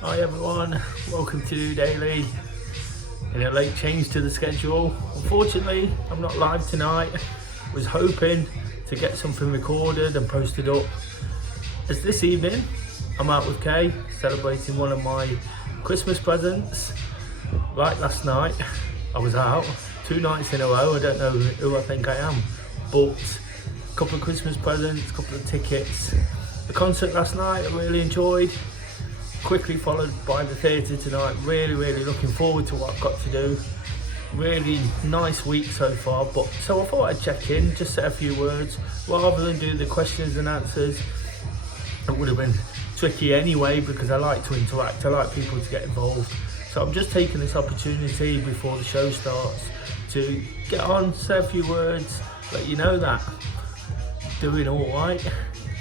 Hi everyone, welcome to DOdaily. In a late change to the schedule. Unfortunately, I'm not live tonight. Was hoping to get something recorded and posted up. As this evening, I'm out with Kay, celebrating one of my Christmas presents. Right, last night, I was out 2 nights in a row. I don't know who I think I am. But a couple of Christmas presents, a couple of tickets. The concert last night, I really enjoyed. Quickly followed by the theatre tonight. Really looking forward to what I've got to do. Really nice week so far, so I thought I'd check in, just say a few words rather than do the questions and answers. It would have been tricky anyway because I like to interact, I like people to get involved. So I'm just taking this opportunity before the show starts to get on, say a few words, let you know that doing all right.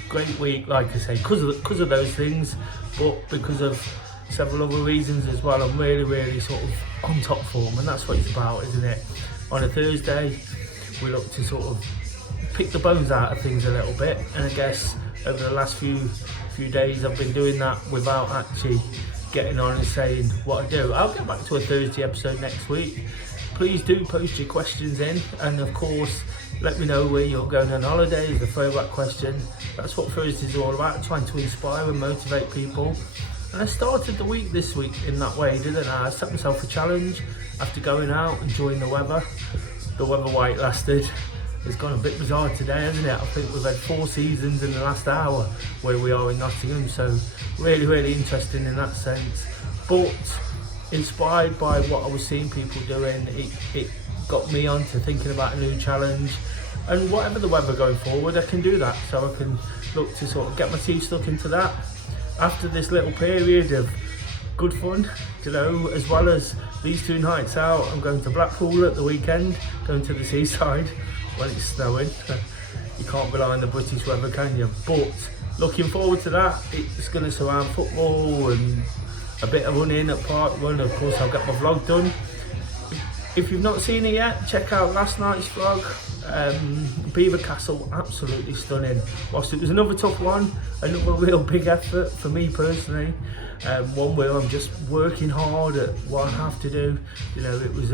Great week, like I say, because of those things, but because of several other reasons as well. I'm really sort of on top form, and that's what it's about, isn't it? On a Thursday, we look to sort of pick the bones out of things a little bit, and I guess over the last few days I've been doing that without actually getting on and saying what I do. I'll get back to a Thursday episode next week. Please do post your questions in, and of course let me know where you're going on holiday is the throwback question. That's what Thursdays are all about, trying to inspire and motivate people. And I started the week this week in that way, didn't I? I set myself a challenge after going out, enjoying the weather. The weather while it lasted. It's gone a bit bizarre today, hasn't it? I think we've had 4 seasons in the last hour where we are in Nottingham, so really interesting in that sense. But inspired by what I was seeing people doing, it got me on to thinking about a new challenge. And whatever the weather going forward, I can do that. So I can look to sort of get my teeth stuck into that. After this little period of good fun, as well as these 2 nights out, I'm going to Blackpool at the weekend, going to the seaside when it's snowing. You can't rely on the British weather, can you? But looking forward to that. It's going to surround football and a bit of running at Park Run. Of course, I'll get my vlog done. If you've not seen it yet, check out last night's vlog. Beaver Castle, absolutely stunning. Whilst it was another tough one, another real big effort for me personally, one where I'm just working hard at what I have to do. It was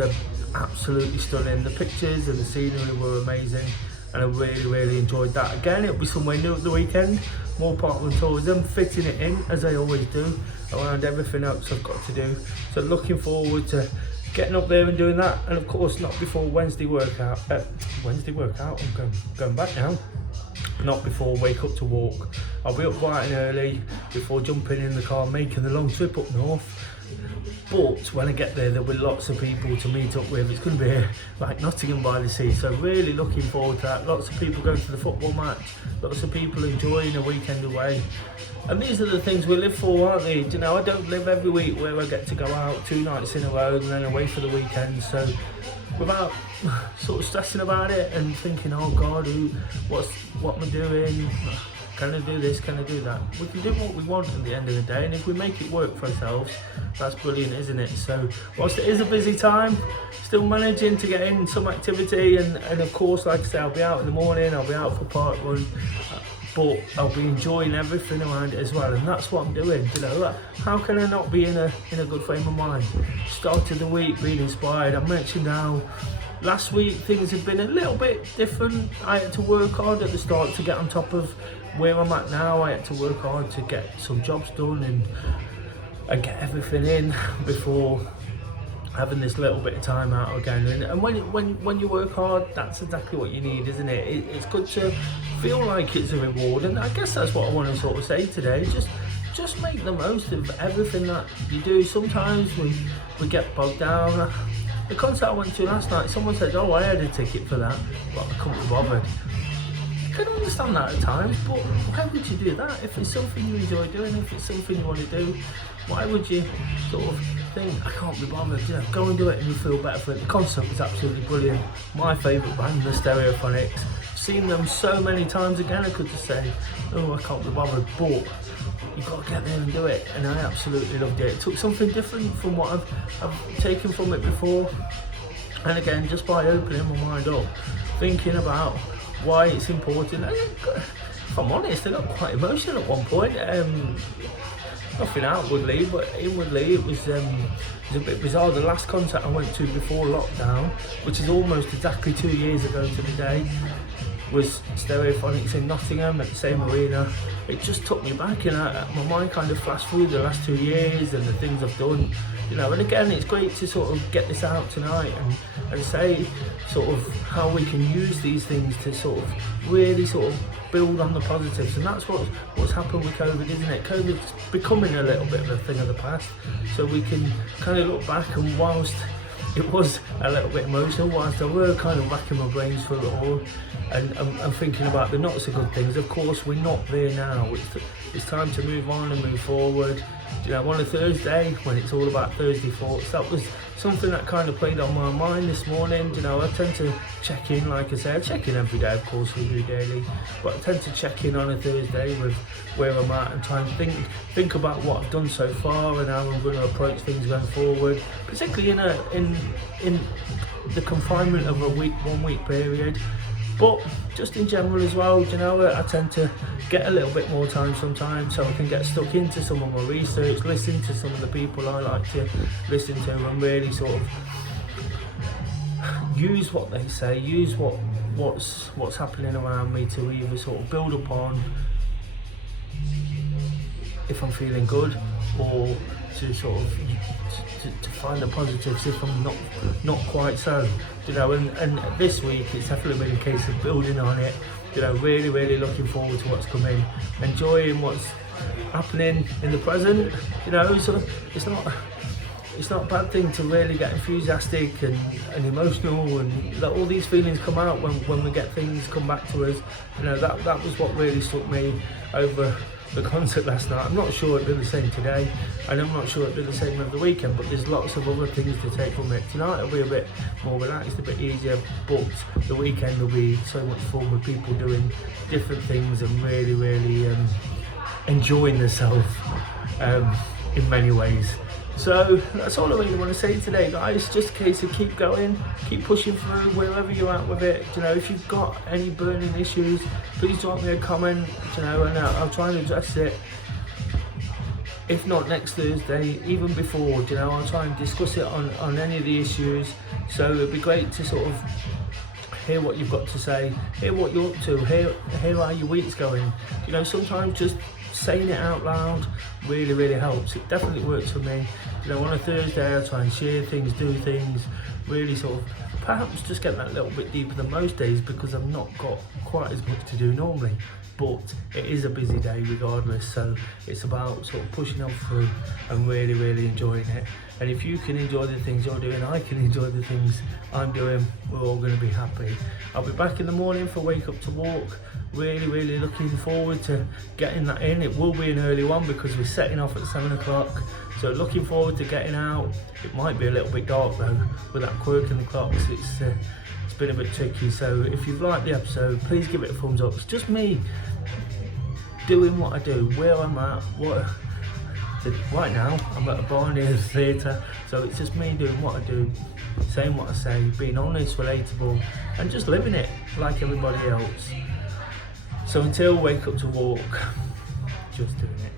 absolutely stunning. The pictures and the scenery were amazing, and I really enjoyed that. Again, it'll be somewhere new at the weekend. More Parkland tourism, fitting it in as I always do around everything else I've got to do. So looking forward to getting up there and doing that, and of course not before Wednesday workout. I'm going back now. Not before wake up to walk. I'll be up bright and early before jumping in the car, making the long trip up north. But when I get there, there'll be lots of people to meet up with. It's going to be like Nottingham by the sea, so really looking forward to that. Lots of people going to the football match, lots of people enjoying a weekend away. And these are the things we live for, aren't they? I don't live every week where I get to go out 2 nights in a row and then away for the weekend. So without sort of stressing about it and thinking, oh God, what am I doing? Can I do this? Can I do that? We can do what we want at the end of the day, and if we make it work for ourselves, that's brilliant, isn't it? So whilst it is a busy time, still managing to get in some activity, and of course, like I say, I'll be out in the morning, I'll be out for Park Run, but I'll be enjoying everything around it as well, and that's what I'm doing. How can I not be in a good frame of mind? Started the week being inspired. I mentioned how last week things have been a little bit different. I had to work hard at the start to get on top of where I'm at now. I had to work hard to get some jobs done and get everything in before having this little bit of time out again. And when you work hard, that's exactly what you need, isn't it? It's good to feel like it's a reward, and I guess that's what I want to sort of say today. Just make the most of everything that you do. Sometimes we get bogged down. The concert I went to last night, someone said, oh, I had a ticket for that, but I couldn't be bothered. I can understand that at times, but why would you do that? If it's something you enjoy doing, if it's something you want to do, why would you sort of think, I can't be bothered? Go and do it and you feel better for it. The concert was absolutely brilliant. My favourite band, the Stereophonics. Seen them so many times again, I could just say, oh, I can't be bothered, but you've got to get there and do it, and I absolutely loved it. It took something different from what I've taken from it before, and again, just by opening my mind up, thinking about why it's important. And if I'm honest, I got quite emotional at one point. nothing outwardly, but inwardly it was a bit bizarre. The last concert I went to before lockdown, which is almost exactly 2 years ago to the day, was Stereophonics in Nottingham at the same arena. It just took me back, and my mind kind of flashed through the last 2 years and the things I've done, you know. And again, it's great to sort of get this out tonight and say sort of how we can use these things to sort of really sort of build on the positives. And that's what's happened with COVID, isn't it? COVID's becoming a little bit of a thing of the past, so we can kind of look back, and whilst it was a little bit emotional, whilst I were kind of racking my brains for it all and thinking about the not so good things. Of course, we're not there now. It's time to move on and move forward. You know, on a Thursday, when it's all about Thursday thoughts, that was something that kind of played on my mind this morning. You know, I tend to check in, like I say, I check in every day, of course, we do daily, but I tend to check in on a Thursday with where I'm at and try and think about what I've done so far and how I'm going to approach things going forward, particularly in the confinement of a 1 week period. But just in general as well, you know, I tend to get a little bit more time sometimes, so I can get stuck into some of my research, listen to some of the people I like to listen to, and really sort of use what they say, use what's happening around me to either sort of build upon if I'm feeling good, or to sort of to find the positives if I'm not quite so, you know. And this week it's definitely been a case of building on it, you know, really looking forward to what's coming, enjoying what's happening in the present, you know. So it's not a bad thing to really get enthusiastic and emotional and let all these feelings come out when we get things come back to us. You know, that was what really struck me over the concert last night. I'm not sure it'll be the same today, and I'm not sure it'll be the same over the weekend, but there's lots of other things to take from it. Tonight it'll be a bit more relaxed, a bit easier, but the weekend will be so much fun with people doing different things and really enjoying themselves in many ways. So that's all I really want to say today, guys. Just a case of keep going, keep pushing through wherever you're at with it. You know, if you've got any burning issues, please drop me a comment, you know, and I'll try and address it. If not next Thursday, even before, you know, I'll try and discuss it on any of the issues. So it'd be great to sort of hear what you've got to say, hear what you're up to, hear how your week's going. You know, sometimes just saying it out loud really helps. It definitely works for me. You know, on a Thursday I try and share things, do things, really sort of perhaps just get that little bit deeper than most days, because I've not got quite as much to do normally. But it is a busy day regardless, so it's about sort of pushing on through and really enjoying it. And if you can enjoy the things you're doing, I can enjoy the things I'm doing, we're all going to be happy. I'll be back in the morning for Wake Up to Walk. Really looking forward to getting that in. It will be an early one because we're setting off at 7 o'clock. So looking forward to getting out. It might be a little bit dark though, with that quirk in the clocks. It's been a bit tricky. So if you've liked the episode, please give it a thumbs up. It's just me doing what I do, where I'm at, right now I'm at a bar near the theatre, so it's just me doing what I do, saying what I say, being honest, relatable, and just living it like everybody else. So until Wake Up to Walk, just doing it.